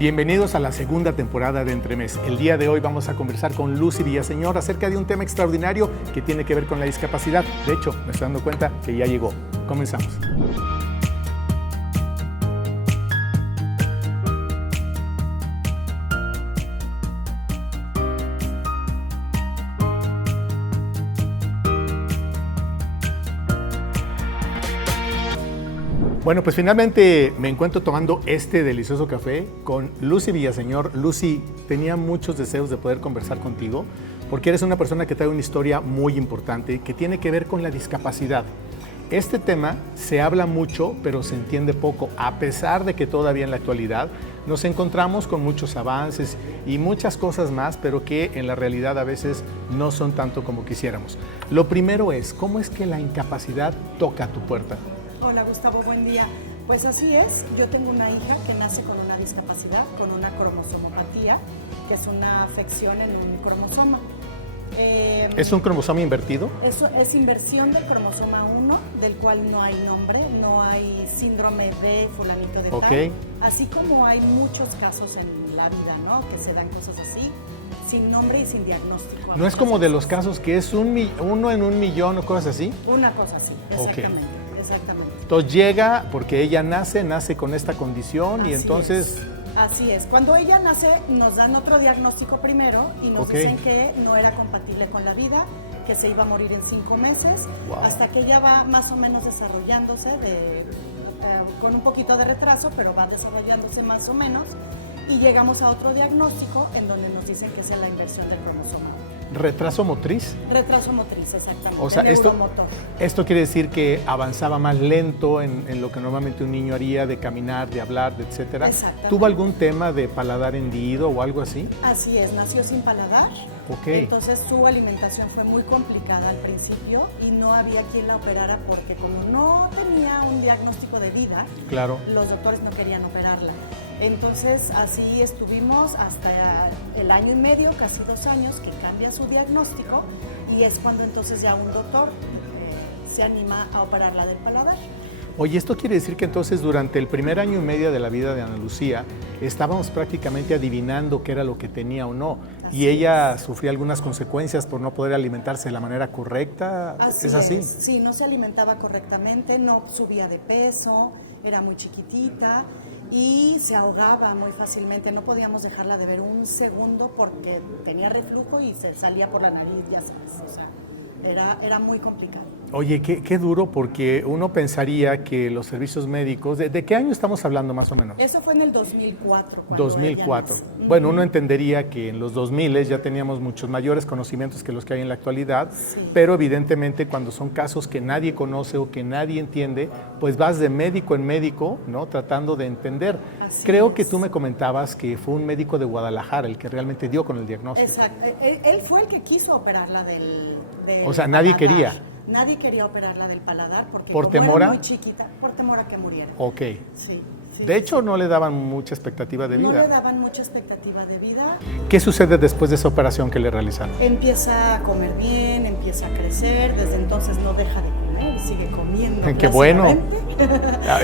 Bienvenidos a la segunda temporada de Entremés. El día de hoy vamos a conversar con Lucy Villaseñor acerca de un tema extraordinario que tiene que ver con la discapacidad. De hecho, me estoy dando cuenta que ya llegó. Comenzamos. Bueno, pues finalmente me encuentro tomando este delicioso café con Lucy Villaseñor. Lucy, tenía muchos deseos de poder conversar contigo porque eres una persona que trae una historia muy importante que tiene que ver con la discapacidad. Este tema se habla mucho, pero se entiende poco, a pesar de que todavía en la actualidad nos encontramos con muchos avances y muchas cosas más, pero que en la realidad a veces no son tanto como quisiéramos. Lo primero es, ¿cómo es que la incapacidad toca a tu puerta? Hola Gustavo, buen día. Pues así es, yo tengo una hija que nace con una discapacidad, con una cromosomopatía, que es una afección en un cromosoma. ¿Es un cromosoma invertido? Eso es inversión del cromosoma 1, del cual no hay nombre, no hay síndrome de fulanito de tal. Así como hay muchos casos en la vida, ¿no? Que se dan cosas así, sin nombre y sin diagnóstico. ¿No es como de los casos que es uno en un millón o cosas así? Una cosa así, exactamente. Exactamente. Entonces llega porque ella nace con esta condición y entonces... Así es. Cuando ella nace nos dan otro diagnóstico primero y nos dicen que no era compatible con la vida, que se iba a morir en 5 meses, hasta que ella va más o menos desarrollándose con un poquito de retraso, pero va desarrollándose más o menos y llegamos a otro diagnóstico en donde nos dicen que es la inversión del cromosoma. ¿Retraso motriz? Retraso motriz, exactamente. O sea, esto quiere decir que avanzaba más lento en lo que normalmente un niño haría, de caminar, de hablar, de etcétera. ¿Tuvo algún tema de paladar hendido o algo así? Así es, nació sin paladar. Entonces su alimentación fue muy complicada al principio y no había quien la operara porque como no tenía un diagnóstico de vida, los doctores no querían operarla. Entonces así estuvimos hasta el año y medio, casi 2 años, que cambia su diagnóstico y es cuando entonces ya un doctor se anima a operarla del paladar. Oye, esto quiere decir que entonces durante el primer año y medio de la vida de Ana Lucía estábamos prácticamente adivinando qué era lo que tenía o no. ¿Y ella sufría algunas consecuencias por no poder alimentarse de la manera correcta? ¿Es así? Sí, no se alimentaba correctamente, no subía de peso, era muy chiquitita y se ahogaba muy fácilmente. No podíamos dejarla de ver un segundo porque tenía reflujo y se salía por la nariz, ya sabes, o sea, era muy complicado. Oye, qué duro, porque uno pensaría que los servicios médicos... ¿De qué año estamos hablando más o menos? Eso fue en el 2004. 2004. Bueno, uno entendería que en los 2000 ya teníamos muchos mayores conocimientos que los que hay en la actualidad, pero evidentemente cuando son casos que nadie conoce o que nadie entiende, pues vas de médico en médico, ¿no? Tratando de entender. Creo que tú me comentabas que fue un médico de Guadalajara el que realmente dio con el diagnóstico. Exacto. Él fue el que quiso operarla o sea, nadie quería. Nadie quería operarla del paladar porque ¿Por como temor era muy chiquita, por temor a que muriera. Sí. De hecho, no le daban mucha expectativa de vida. No le daban mucha expectativa de vida. ¿Qué sucede después de esa operación que le realizaron? Empieza a comer bien, empieza a crecer, desde entonces no deja de comer, sigue comiendo. ¡Qué bueno!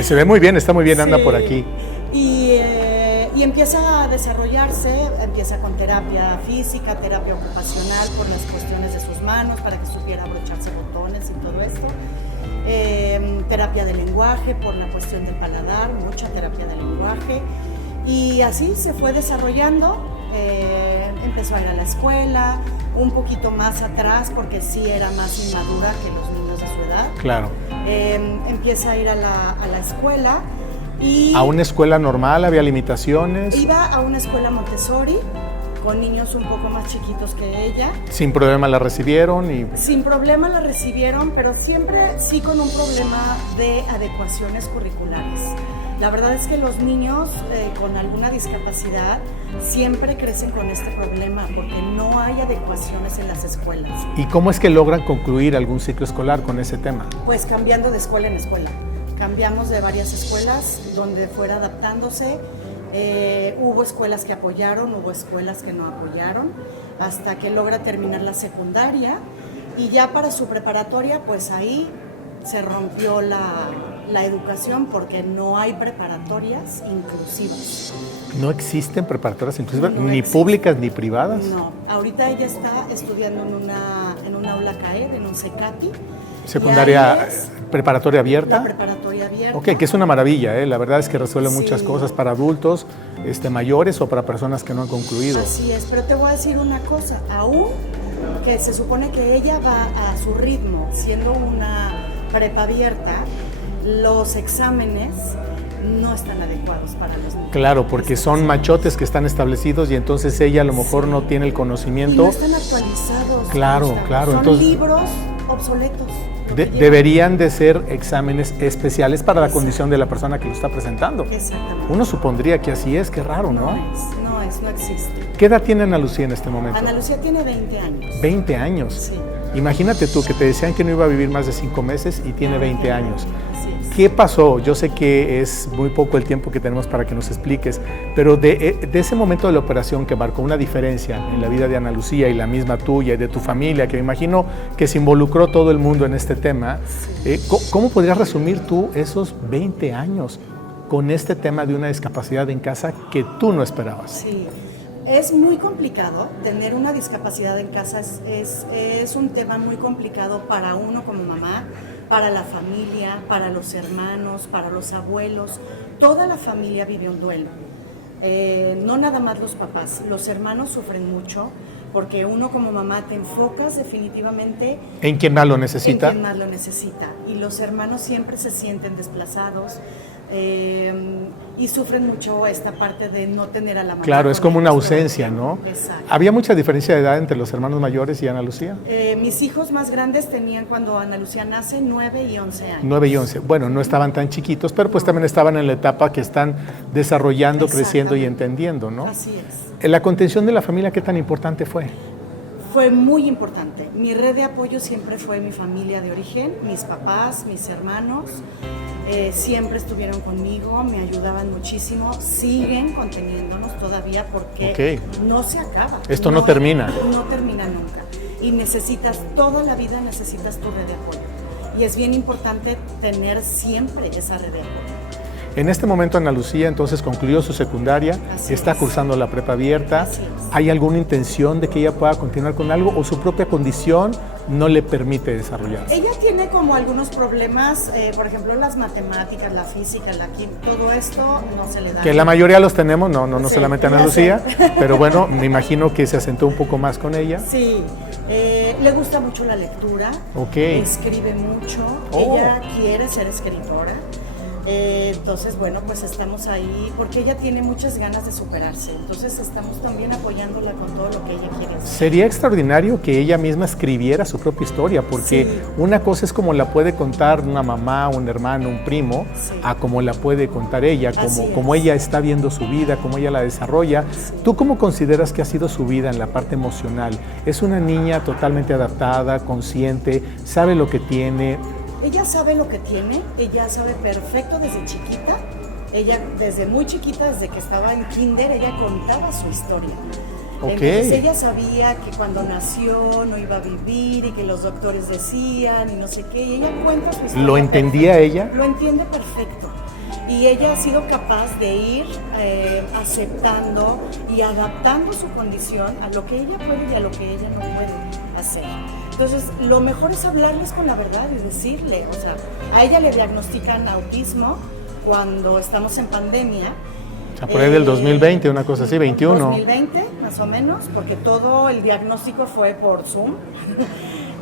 Se ve muy bien, está muy bien, anda por aquí. Y empieza a desarrollarse, empieza con terapia física, terapia ocupacional por las cuestiones de sus manos, para que supiera abrocharse botones y todo esto. Terapia de lenguaje por la cuestión del paladar, mucha terapia de lenguaje. Y así se fue desarrollando, empezó a ir a la escuela, un poquito más atrás porque sí era más inmadura que los niños de su edad. Claro. Empieza a ir a la escuela. ¿A una escuela normal? ¿Había limitaciones? Iba a una escuela Montessori con niños un poco más chiquitos que ella. ¿Sin problema la recibieron? Sin problema la recibieron, pero siempre sí con un problema de adecuaciones curriculares. La verdad es que los niños con alguna discapacidad siempre crecen con este problema porque no hay adecuaciones en las escuelas. ¿Y cómo es que logran concluir algún ciclo escolar con ese tema? Pues cambiando de escuela en escuela. Cambiamos de varias escuelas donde fuera adaptándose. Hubo escuelas que apoyaron, hubo escuelas que no apoyaron, hasta que logra terminar la secundaria y ya para su preparatoria, pues ahí se rompió la educación porque no hay preparatorias inclusivas. ¿No existen preparatorias inclusivas, No ni existen. públicas ni privadas? No, ahorita ella está estudiando en una aula CAED, en un CECATI. Secundaria, preparatoria abierta. La preparatoria abierta. Ok, que es una maravilla, ¿eh? La verdad es que resuelve muchas Sí. cosas para adultos, mayores o para personas que no han concluido. Así es, pero te voy a decir una cosa, aún que se supone que ella va a su ritmo, siendo una prepa abierta, los exámenes no están adecuados para los niños. Claro, porque son machotes que están establecidos y entonces ella a lo mejor no tiene el Y conocimiento. no están actualizados. Claro, Gustavo. claro, Son entonces- libros obsoletos. lo que llevan. Deberían de ser exámenes especiales para la Exacto. condición de la persona que lo está presentando. Exactamente. Uno supondría que así es, qué raro, ¿no? No existe. ¿Qué edad tiene Ana Lucía en este momento? Ana Lucía tiene 20 años. 20 años. Sí. Imagínate tú que te decían que no iba a vivir más de 5 meses y tiene 20 años. Así es. ¿Qué pasó? Yo sé que es muy poco el tiempo que tenemos para que nos expliques, pero de ese momento de la operación que marcó una diferencia en la vida de Ana Lucía y la misma tuya y de tu familia, que me imagino que se involucró todo el mundo en este tema, ¿cómo podrías resumir tú esos 20 años con este tema de una discapacidad en casa que tú no esperabas? Sí, es muy complicado. Tener una discapacidad en casa es un tema muy complicado para uno como mamá, para la familia, para los hermanos, para los abuelos. Toda la familia vive un duelo. No nada más los papás, los hermanos sufren mucho porque uno como mamá te enfocas definitivamente ¿En quién más lo necesita? en quien más lo necesita, y los hermanos siempre se sienten desplazados y sufren mucho esta parte de no tener a la mamá. Claro, es con como una ellos todo el ausencia, tiempo. ¿no? Exacto. ¿Había mucha diferencia de edad entre los hermanos mayores y Ana Lucía? Mis hijos más grandes tenían, cuando Ana Lucía nace, 9 y 11 años. 9 y 11. Bueno, no estaban tan chiquitos, pero pues también estaban en la etapa que están desarrollando, creciendo y Exactamente. entendiendo, ¿no? Así es. La contención de la familia, ¿qué tan importante fue? Fue muy importante. Mi red de apoyo siempre fue mi familia de origen, mis papás, mis hermanos. Siempre estuvieron conmigo, me ayudaban muchísimo, siguen conteniéndonos todavía porque no se acaba. Esto no termina. No termina nunca. Y necesitas, toda la vida necesitas tu red de apoyo. Y es bien importante tener siempre esa red de apoyo. En este momento Ana Lucía entonces concluyó su secundaria, Así está es. cursando la prepa abierta. Así es. ¿Hay alguna intención de que ella pueda continuar con algo o su propia condición no le permite desarrollarse? Ella tiene como algunos problemas, por ejemplo, las matemáticas, la física, la química, todo esto no se le da. Que la mayoría los tenemos, no Sí, solamente Ana ya Lucía, sé. pero bueno, me imagino que se asentó un poco más con ella. Sí, le gusta mucho la lectura, Ok. escribe mucho, Oh. ella quiere ser escritora. Entonces, bueno, pues estamos ahí porque ella tiene muchas ganas de superarse. Entonces, estamos también apoyándola con todo lo que ella quiere hacer. Sería extraordinario que ella misma escribiera su propia historia, porque Sí. una cosa es como la puede contar una mamá, un hermano, un primo, Sí. a como la puede contar ella, Así como es. ella está viendo su vida, como ella la desarrolla. Sí. ¿Tú cómo consideras que ha sido su vida en la parte emocional? ¿Es una niña totalmente adaptada, consciente, sabe lo que tiene? Ella sabe lo que tiene, ella sabe perfecto desde chiquita. Ella, desde muy chiquita, desde que estaba en kinder, ella contaba su historia. Ok. Entonces ella sabía que cuando nació no iba a vivir y que los doctores decían y no sé qué, y ella cuenta su historia. ¿Lo entendía perfecto. ella? Lo entiende perfecto. Y ella ha sido capaz de ir aceptando y adaptando su condición a lo que ella puede y a lo que ella no puede hacer. Entonces, lo mejor es hablarles con la verdad y decirle, o sea, a ella le diagnostican autismo cuando estamos en pandemia. O sea, por ahí del 2020, una cosa así, 21. 2020, más o menos, porque todo el diagnóstico fue por Zoom.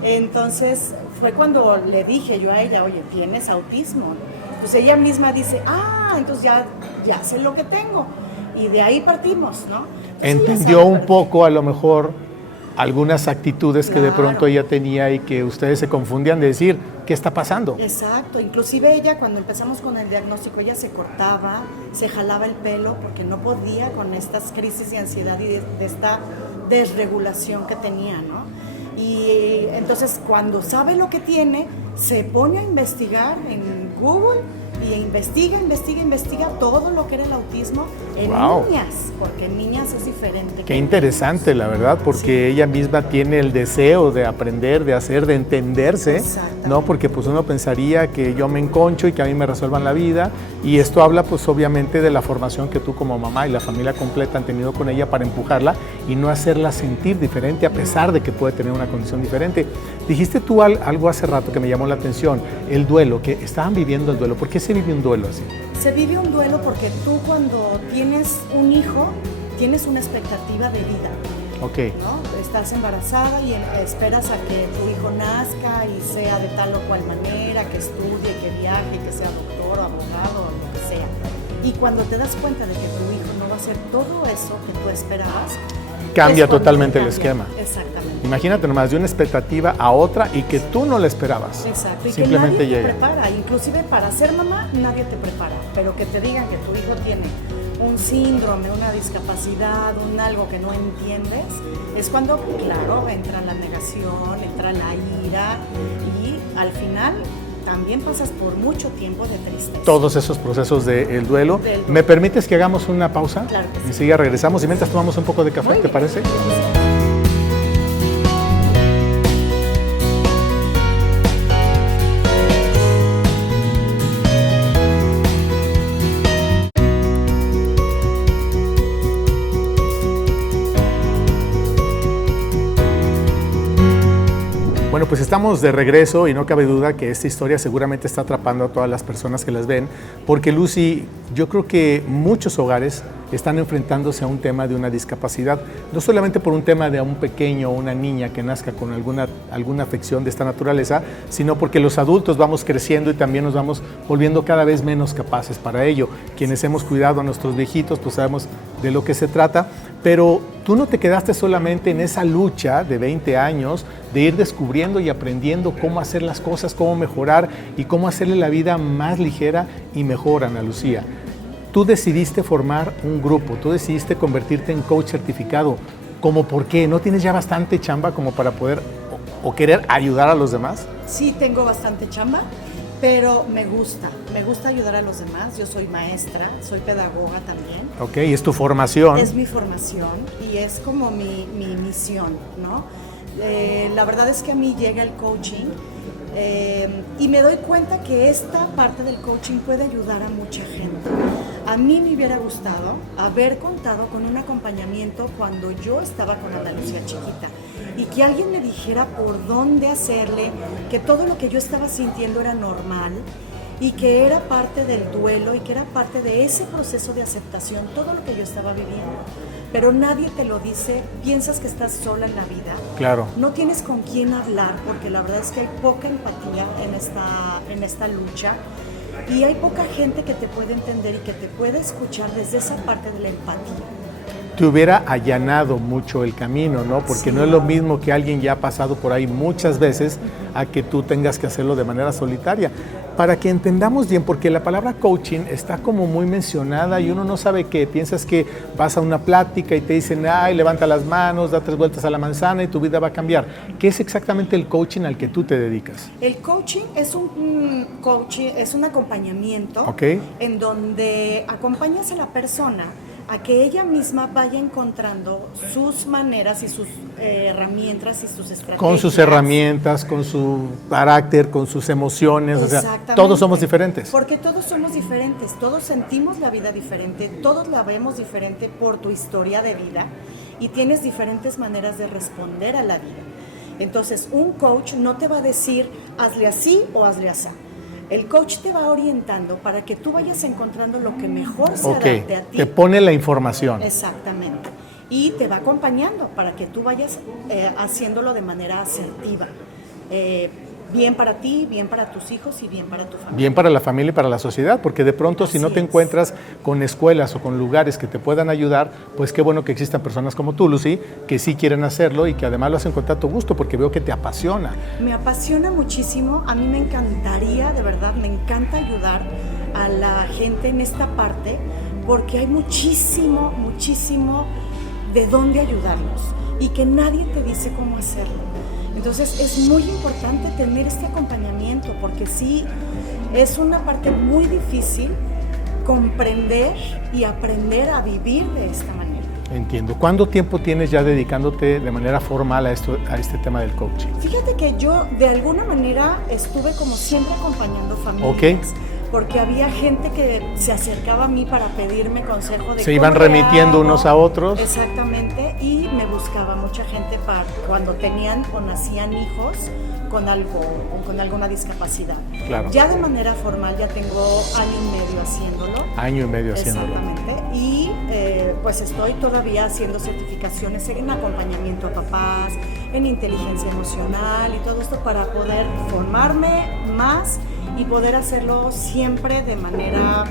Entonces, fue cuando le dije yo a ella, oye, ¿tienes autismo? Entonces, ella misma dice, entonces ya sé lo que tengo. Y de ahí partimos, ¿no? Entonces, ella Entendió sabe un perfecto. poco, a lo mejor, algunas actitudes que de Claro. pronto ella tenía y que ustedes se confundían de decir, ¿qué está pasando? Exacto, inclusive ella cuando empezamos con el diagnóstico, ella se cortaba, se jalaba el pelo porque no podía con estas crisis de ansiedad y de esta desregulación que tenía, ¿no? Y entonces cuando sabe lo que tiene, se pone a investigar en Google y investiga todo lo que era el autismo en niñas, porque en niñas es diferente. Qué interesante, la verdad, porque ella misma tiene el deseo de aprender, de hacer, de entenderse, ¿no? Porque pues uno pensaría que yo me enconcho y que a mí me resuelvan la vida, y esto habla pues obviamente de la formación que tú como mamá y la familia completa han tenido con ella para empujarla y no hacerla sentir diferente a pesar de que puede tener una condición diferente. Dijiste tú algo hace rato que me llamó la atención, el duelo, que estaban viviendo el duelo. ¿Por qué se vive un duelo así? Se vive un duelo porque tú cuando tienes un hijo, tienes una expectativa de vida. Ok. ¿No? Estás embarazada y esperas a que tu hijo nazca y sea de tal o cual manera, que estudie, que viaje, que sea doctor, abogado, lo que sea. Y cuando te das cuenta de que tu hijo no va a ser todo eso que tú esperabas, cambia totalmente el esquema. Exactamente. Imagínate nomás, de una expectativa a otra y que tú no la esperabas. Exacto. Y simplemente que nadie llega. te prepara. Inclusive para ser mamá, nadie te prepara. Pero que te digan que tu hijo tiene un síndrome, una discapacidad, un algo que no entiendes, es cuando, claro, entra la negación, entra la ira y al final también pasas por mucho tiempo de tristeza. Todos esos procesos del duelo. ¿Me permites que hagamos una pausa? Claro que sí. Enseguida regresamos y mientras tomamos un poco de café, ¿te parece? Bueno, pues estamos de regreso y no cabe duda que esta historia seguramente está atrapando a todas las personas que las ven, porque Lucy, yo creo que muchos hogares están enfrentándose a un tema de una discapacidad, no solamente por un tema de un pequeño o una niña que nazca con alguna afección de esta naturaleza, sino porque los adultos vamos creciendo y también nos vamos volviendo cada vez menos capaces para ello. Quienes hemos cuidado a nuestros viejitos, pues sabemos de lo que se trata, pero tú no te quedaste solamente en esa lucha de 20 años de ir descubriendo y aprendiendo cómo hacer las cosas, cómo mejorar y cómo hacerle la vida más ligera y mejor, Ana Lucía. Tú decidiste formar un grupo, tú decidiste convertirte en coach certificado. ¿Cómo por qué? ¿No tienes ya bastante chamba como para poder o querer ayudar a los demás? Sí, tengo bastante chamba, pero me gusta ayudar a los demás. Yo soy maestra, soy pedagoga también. Ok, es tu formación. Es mi formación y es como mi misión, ¿no? La verdad es que a mí llega el coaching y me doy cuenta que esta parte del coaching puede ayudar a mucha gente. A mí me hubiera gustado haber contado con un acompañamiento cuando yo estaba con Ana Lucía chiquita y que alguien me dijera por dónde hacerle, que todo lo que yo estaba sintiendo era normal y que era parte del duelo y que era parte de ese proceso de aceptación, todo lo que yo estaba viviendo. Pero nadie te lo dice, piensas que estás sola en la vida. Claro. No tienes con quién hablar, porque la verdad es que hay poca empatía en esta lucha y hay poca gente que te puede entender y que te puede escuchar desde esa parte de la empatía. Te hubiera allanado mucho el camino, ¿no? Porque sí, no es lo mismo que alguien ya ha pasado por ahí muchas veces a que tú tengas que hacerlo de manera solitaria. Para que entendamos bien, porque la palabra coaching está como muy mencionada y uno no sabe qué. Piensas que vas a una plática y te dicen, ay, levanta las manos, da 3 vueltas a la manzana y tu vida va a cambiar. ¿Qué es exactamente el coaching al que tú te dedicas? El coaching es un acompañamiento en donde acompañas a la persona a que ella misma vaya encontrando sus maneras y sus herramientas y sus estrategias. Con sus herramientas, con su carácter, con sus emociones, o sea, todos somos diferentes. Porque todos somos diferentes, todos sentimos la vida diferente, todos la vemos diferente por tu historia de vida y tienes diferentes maneras de responder a la vida. Entonces, un coach no te va a decir, hazle así o hazle así. El coach te va orientando para que tú vayas encontrando lo que mejor se adapte a ti. Te pone la información. Exactamente. Y te va acompañando para que tú vayas haciéndolo de manera asertiva. Bien para ti, bien para tus hijos y bien para tu familia. Bien para la familia y para la sociedad, porque de pronto si no te encuentras con escuelas o con lugares que te puedan ayudar, pues qué bueno que existan personas como tú, Lucy, que sí quieren hacerlo y que además lo hacen con tanto gusto, porque veo que te apasiona. Me apasiona muchísimo, a mí me encantaría, de verdad, me encanta ayudar a la gente en esta parte, porque hay muchísimo de dónde ayudarlos y que nadie te dice cómo hacerlo. Entonces es muy importante tener este acompañamiento, porque sí, es una parte muy difícil comprender y aprender a vivir de esta manera. Entiendo. ¿Cuánto tiempo tienes ya dedicándote de manera formal a este tema del coaching? Fíjate que yo de alguna manera estuve como siempre acompañando familias. Okay. Porque había gente que se acercaba a mí para pedirme consejo de se iban remitiendo unos a otros. Exactamente, y me buscaba mucha gente para cuando tenían o nacían hijos con algo o con alguna discapacidad. Claro. Ya de manera formal ya tengo año y medio haciéndolo. Año y medio haciéndolo. Exactamente. Y pues estoy todavía haciendo certificaciones en acompañamiento a papás, en inteligencia emocional y todo esto para poder formarme más y poder hacerlo siempre de manera,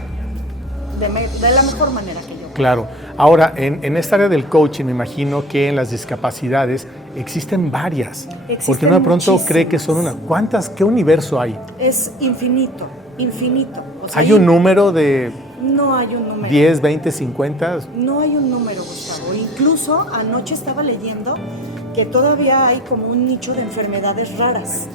de la mejor manera que yo. Claro. Ahora, en esta área del coaching, me imagino que en las discapacidades existen varias. Porque uno de pronto cree que son una. ¿Cuántas? ¿Qué universo hay? Es infinito, infinito. O sea, ¿Hay un número de...? No hay un número. 10, 20, 50. No hay un número, Gustavo. Incluso anoche estaba leyendo que todavía hay como un nicho de enfermedades raras,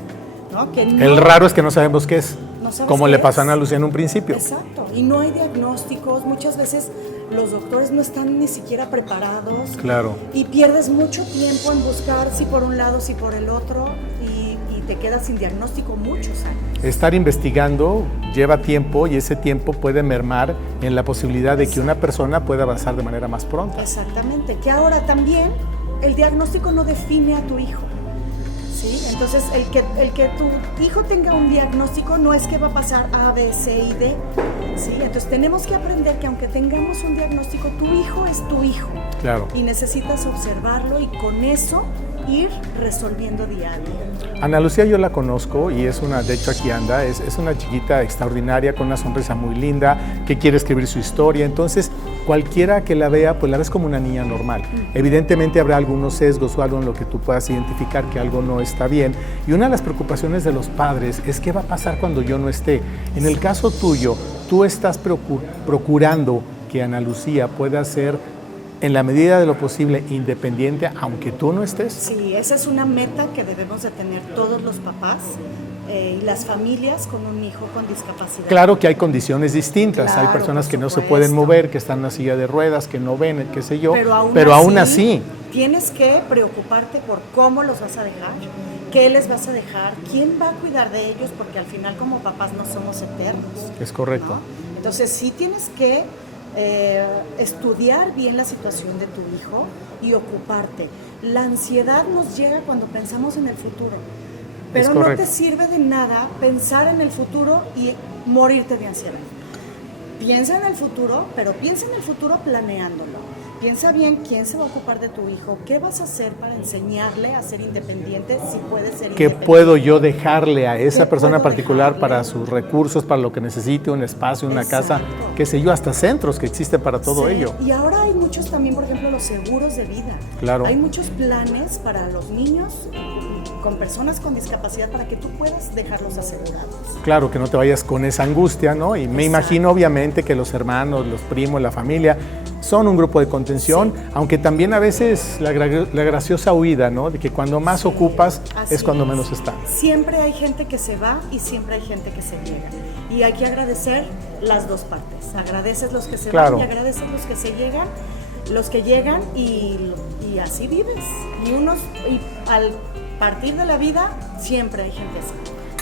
¿no? Que no, el raro es que no sabemos qué es, no sabes como qué le pasó a es. Ana Lucía en un principio. Exacto, y no hay diagnósticos, muchas veces los doctores no están ni siquiera preparados. Claro. Y pierdes mucho tiempo en buscar si por un lado, si por el otro, y te quedas sin diagnóstico muchos años. Estar investigando lleva tiempo y ese tiempo puede mermar en la posibilidad de que una persona pueda avanzar de manera más pronta. Exactamente, que ahora también el diagnóstico no define a tu hijo. ¿Sí? Entonces, el que tu hijo tenga un diagnóstico no es que va a pasar A, B, C y D. ¿Sí? Entonces, tenemos que aprender que aunque tengamos un diagnóstico, tu hijo es tu hijo. Claro. Y necesitas observarlo y con eso ir resolviendo día a día. Ana Lucía yo la conozco y es una, de hecho aquí anda, es una chiquita extraordinaria con una sonrisa muy linda, que quiere escribir su historia, entonces cualquiera que la vea, pues la ves como una niña normal. Evidentemente habrá algunos sesgos o algo en lo que tú puedas identificar que algo no está bien, y una de las preocupaciones de los padres es qué va a pasar cuando yo no esté. En el caso tuyo, tú estás procurando que Ana Lucía pueda ser en la medida de lo posible independiente, aunque tú no estés. Sí, esa es una meta que debemos de tener todos los papás y las familias con un hijo con discapacidad. Claro que hay condiciones distintas, Claro, hay personas que no se supuesto. pueden mover, que están en una silla de ruedas, que no ven, qué sé yo, pero aún así tienes que preocuparte por cómo los vas a dejar, qué les vas a dejar, quién va a cuidar de ellos, porque al final como papás no somos eternos. es correcto. ¿No? Entonces sí tienes que estudiar bien la situación de tu hijo y ocuparte. La ansiedad nos llega cuando pensamos en el futuro, pero no te sirve de nada pensar en el futuro y morirte de ansiedad. Piensa en el futuro, pero piensa en el futuro planeándolo. Piensa bien quién se va a ocupar de tu hijo, qué vas a hacer para enseñarle a ser independiente, si puede ser ¿Qué independiente. puedo yo dejarle a esa ¿Qué persona en puedo particular dejarle? para sus recursos, para lo que necesite, un espacio, una casa, Exacto. qué sé yo, hasta centros que existen para todo Sí, ello? y ahora hay muchos también, por ejemplo, los seguros de vida. Claro. Hay muchos planes para los niños con personas con discapacidad para que tú puedas dejarlos asegurados. Claro, que no te vayas con esa angustia, ¿no? Y me imagino obviamente que los hermanos, los primos, la familia son un grupo de contención, sí, aunque también a veces la graciosa huida, ¿no? De que cuando más ocupas es cuando menos está. Siempre hay gente que se va y siempre hay gente que se llega. Y hay que agradecer las dos partes. Agradeces los que se van y agradeces los que se llegan, los que llegan y así vives. Y al partir de la vida siempre hay gente así.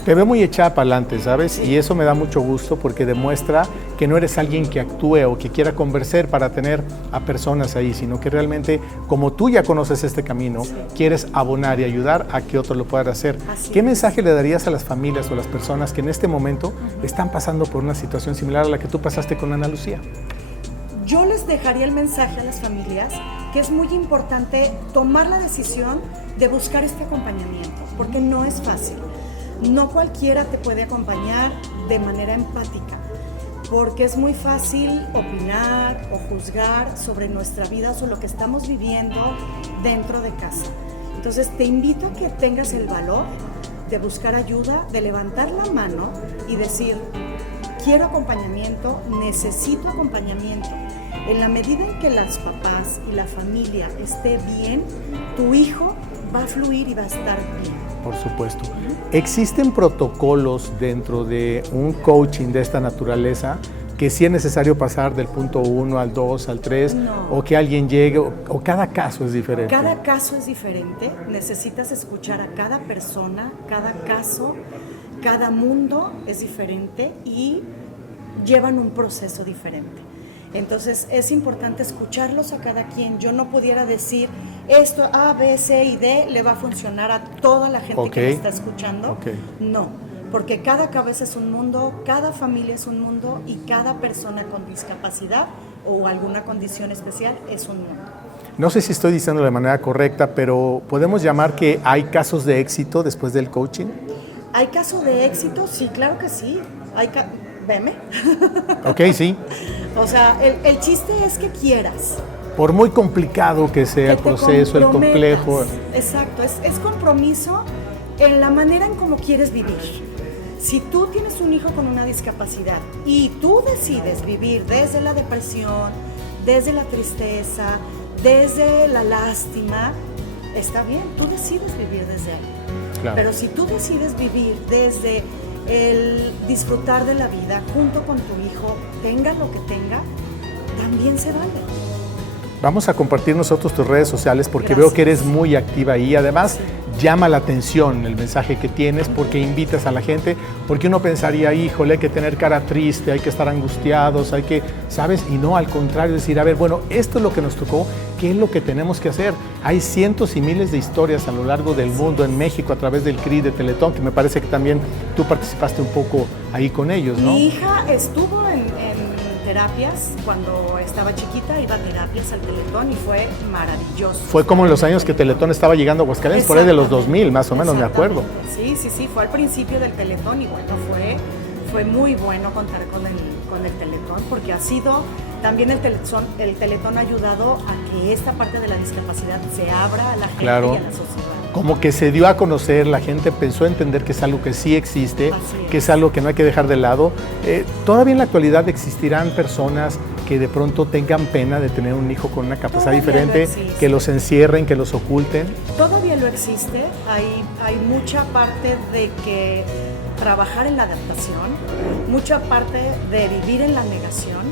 Te veo muy echada para adelante, ¿sabes? Sí. Y eso me da mucho gusto porque demuestra que no eres alguien que actúe o que quiera convencer para tener a personas ahí, sino que realmente, como tú ya conoces este camino, sí, quieres abonar y ayudar a que otros lo puedan hacer. Así ¿Qué mensaje le darías a las familias o a las personas que en este momento están pasando por una situación similar a la que tú pasaste con Ana Lucía? Yo les dejaría el mensaje a las familias que es muy importante tomar la decisión de buscar este acompañamiento, porque no es fácil. No cualquiera te puede acompañar de manera empática, porque es muy fácil opinar o juzgar sobre nuestra vida o lo que estamos viviendo dentro de casa. Entonces te invito a que tengas el valor de buscar ayuda, de levantar la mano y decir, quiero acompañamiento, necesito acompañamiento. En la medida en que las papás y la familia esté bien, tu hijo va a fluir y va a estar bien. Por supuesto. ¿Existen protocolos dentro de un coaching de esta naturaleza que sí es necesario pasar del punto 1 al 2, al 3, No. o que alguien llegue, o cada caso es diferente? Cada caso es diferente, necesitas escuchar a cada persona, cada caso, cada mundo es diferente y llevan un proceso diferente. Entonces es importante escucharlos a cada quien. Yo no pudiera decir esto A, B, C y D le va a funcionar a toda la gente que me está escuchando. No, porque cada cabeza es un mundo, cada familia es un mundo y cada persona con discapacidad o alguna condición especial es un mundo. No sé si estoy diciendo de manera correcta, pero ¿podemos llamar que hay casos de éxito después del coaching? ¿Hay casos de éxito? Sí, claro que sí. Veme. Ok, sí. O sea, el chiste es que quieras. Por muy complicado que sea el proceso, el complejo. Exacto, es compromiso en la manera en cómo quieres vivir. Si tú tienes un hijo con una discapacidad y tú decides vivir desde la depresión, desde la tristeza, desde la lástima, está bien, tú decides vivir desde ahí. Claro. Pero si tú decides vivir desde el disfrutar de la vida junto con tu hijo, tenga lo que tenga, también se vale. Vamos a compartir nosotros tus redes sociales porque Gracias. veo que eres muy activa ahí. Además, llama la atención el mensaje que tienes porque invitas a la gente, porque uno pensaría, híjole, hay que tener cara triste, hay que estar angustiados, hay que, ¿sabes? Y no, al contrario, decir, a ver, bueno, esto es lo que nos tocó, ¿qué es lo que tenemos que hacer? Hay cientos y miles de historias a lo largo del mundo, en México, a través del CRI, de Teletón, que me parece que también tú participaste un poco ahí con ellos, ¿no? Mi hija estuvo en terapias cuando estaba chiquita, iba a terapias al Teletón y fue maravilloso. Fue como en los años que Teletón estaba llegando a Aguascalientes, por ahí de los 2000, más o menos, me acuerdo. Sí, fue al principio del Teletón y bueno, fue muy bueno contar con el Teletón porque ha sido, también el Teletón ha ayudado a que esta parte de la discapacidad se abra a la gente y a la sociedad. Como que se dio a conocer, la gente empezó a entender que es algo que sí existe, que es algo que no hay que dejar de lado. Todavía en la actualidad existirán personas que de pronto tengan pena de tener un hijo con una capacidad diferente, que los encierren, que los oculten. Todavía lo existe, hay mucha parte de que trabajar en la adaptación, mucha parte de vivir en la negación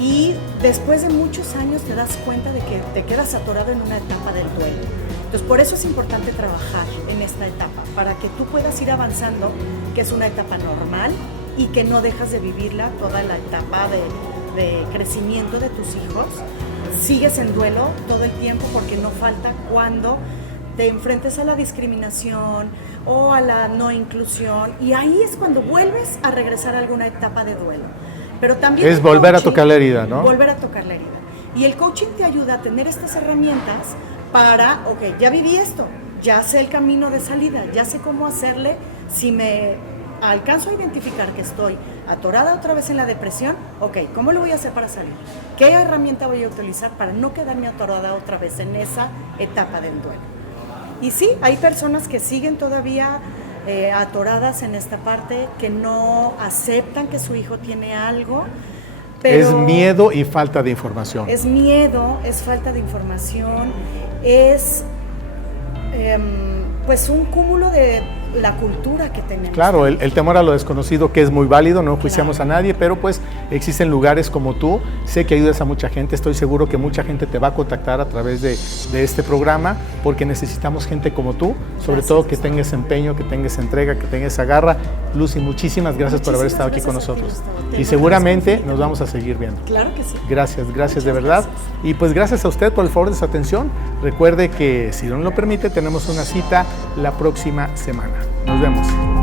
y después de muchos años te das cuenta de que te quedas atorado en una etapa del duelo. Entonces, por eso es importante trabajar en esta etapa, para que tú puedas ir avanzando, que es una etapa normal y que no dejas de vivirla toda la etapa de crecimiento de tus hijos. Sigues en duelo todo el tiempo porque no falta cuando te enfrentes a la discriminación o a la no inclusión y ahí es cuando vuelves a regresar a alguna etapa de duelo. Pero también es volver a tocar la herida, ¿no? Volver a tocar la herida. Y el coaching te ayuda a tener estas herramientas para, ok, ya viví esto, ya sé el camino de salida, ya sé cómo hacerle, si me alcanzo a identificar que estoy atorada otra vez en la depresión, ok, ¿cómo lo voy a hacer para salir? ¿Qué herramienta voy a utilizar para no quedarme atorada otra vez en esa etapa del duelo? Y sí, hay personas que siguen todavía atoradas en esta parte, que no aceptan que su hijo tiene algo. Pero es miedo y falta de información. Es miedo, es falta de información, es pues un cúmulo de la cultura que tenemos. Claro, el temor a lo desconocido, que es muy válido, no enjuiciamos a nadie, pero pues existen lugares como tú, sé que ayudas a mucha gente, estoy seguro que mucha gente te va a contactar a través de este programa, porque necesitamos gente como tú, sobre todo que tengas empeño, que tengas entrega, que tengas garra. Lucy, muchísimas gracias por haber estado aquí con nosotros. Y seguramente nos vamos a seguir viendo. Claro que sí. Gracias de verdad. Y pues gracias a usted por el favor de su atención. Recuerde que si no lo permite, tenemos una cita la próxima semana. Nos vemos.